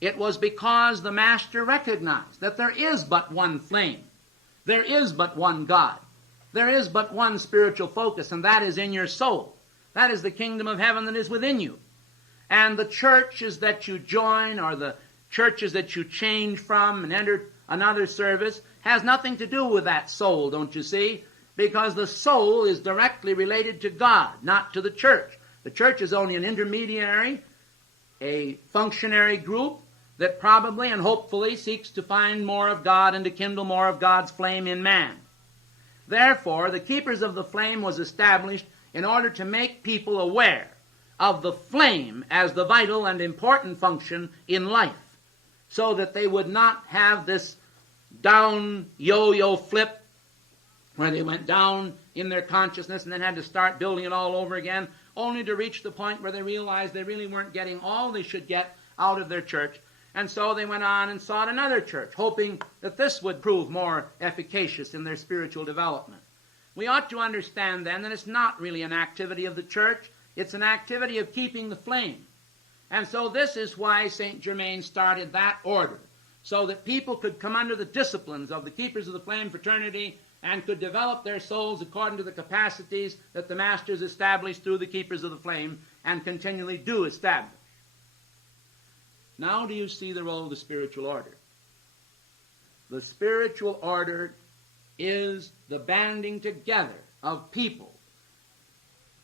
It was because the Master recognized that there is but one flame. There is but one God. There is but one spiritual focus, and that is in your soul. That is the kingdom of heaven that is within you. And the churches that you join, or the churches that you change from and enter another service, has nothing to do with that soul, don't you see? Because the soul is directly related to God, not to the church. The church is only an intermediary, a functionary group that probably and hopefully seeks to find more of God and to kindle more of God's flame in man. Therefore, the keepers of the flame was established in order to make people aware of the flame as the vital and important function in life, so that they would not have this down yo-yo flip where they went down in their consciousness and then had to start building it all over again, only to reach the point where they realized they really weren't getting all they should get out of their church. And so they went on and sought another church, hoping that this would prove more efficacious in their spiritual development. We ought to understand then that it's not really an activity of the church, it's an activity of keeping the flame. And so this is why Saint Germain started that order, so that people could come under the disciplines of the keepers of the Flame Fraternity and could develop their souls according to the capacities that the Masters established through the keepers of the flame and continually do establish. Now do you see the role of the spiritual order? The spiritual order is the banding together of people,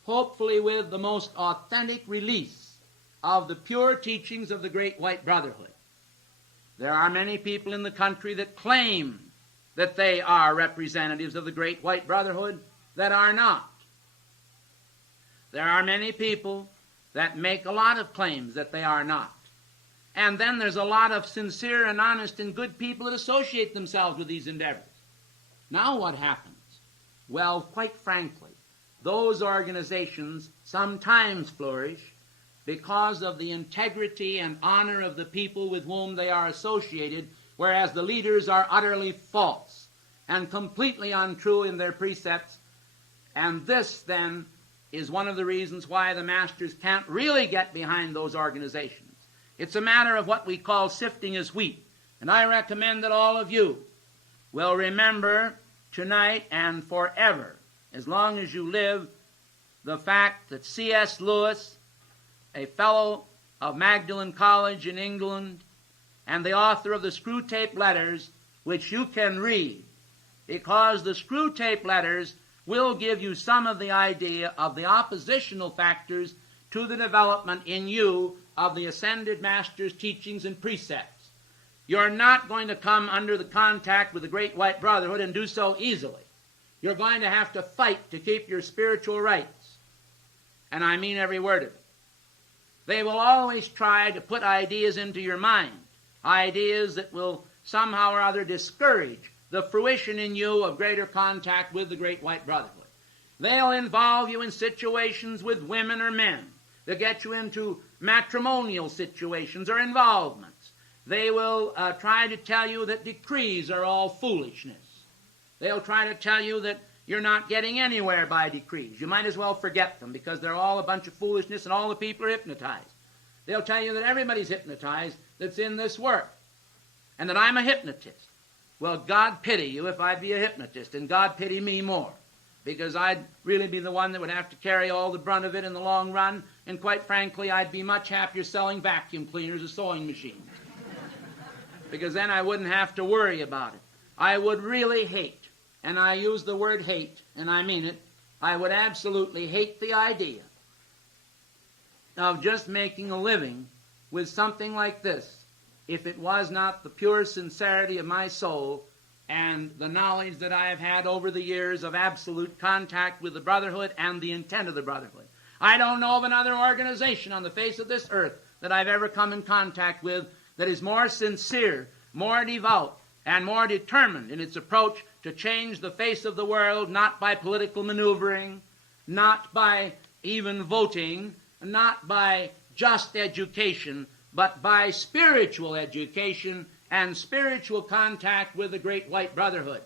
hopefully with the most authentic release of the pure teachings of the Great White Brotherhood. There are many people in the country that claim that they are representatives of the Great White Brotherhood that are not. There are many people that make a lot of claims that they are not. And then there's a lot of sincere and honest and good people that associate themselves with these endeavors. Now what happens? Well, quite frankly, those organizations sometimes flourish because of the integrity and honor of the people with whom they are associated, whereas the leaders are utterly false and completely untrue in their precepts. And this, then, is one of the reasons why the Masters can't really get behind those organizations. It's a matter of what we call sifting as wheat. And I recommend that all of you will remember tonight and forever, as long as you live, the fact that C.S. Lewis, a fellow of Magdalen College in England, and the author of the Screwtape Letters, which you can read, because the Screwtape Letters will give you some of the idea of the oppositional factors to the development in you of the Ascended Master's teachings and precepts. You're not going to come under the contact with the Great White Brotherhood and do so easily. You're going to have to fight to keep your spiritual rights. And I mean every word of it. They will always try to put ideas into your mind, ideas that will somehow or other discourage the fruition in you of greater contact with the Great White Brotherhood. They'll involve you in situations with women or men. They'll get you into matrimonial situations or involvements. They will try to tell you that decrees are all foolishness. They'll try to tell you that you're not getting anywhere by decrees. You might as well forget them because they're all a bunch of foolishness and all the people are hypnotized. They'll tell you that everybody's hypnotized that's in this work and that I'm a hypnotist. Well, God pity you if I'd be a hypnotist, and God pity me more, because I'd really be the one that would have to carry all the brunt of it in the long run, and quite frankly, I'd be much happier selling vacuum cleaners or sewing machines, because then I wouldn't have to worry about it. I would really hate, and I use the word hate, and I mean it, I would absolutely hate the idea of just making a living with something like this, if it was not the pure sincerity of my soul and the knowledge that I have had over the years of absolute contact with the Brotherhood and the intent of the Brotherhood. I don't know of another organization on the face of this earth that I've ever come in contact with that is more sincere, more devout, and more determined in its approach to change the face of the world, not by political maneuvering, not by even voting, not by just education, but by spiritual education and spiritual contact with the Great White Brotherhood.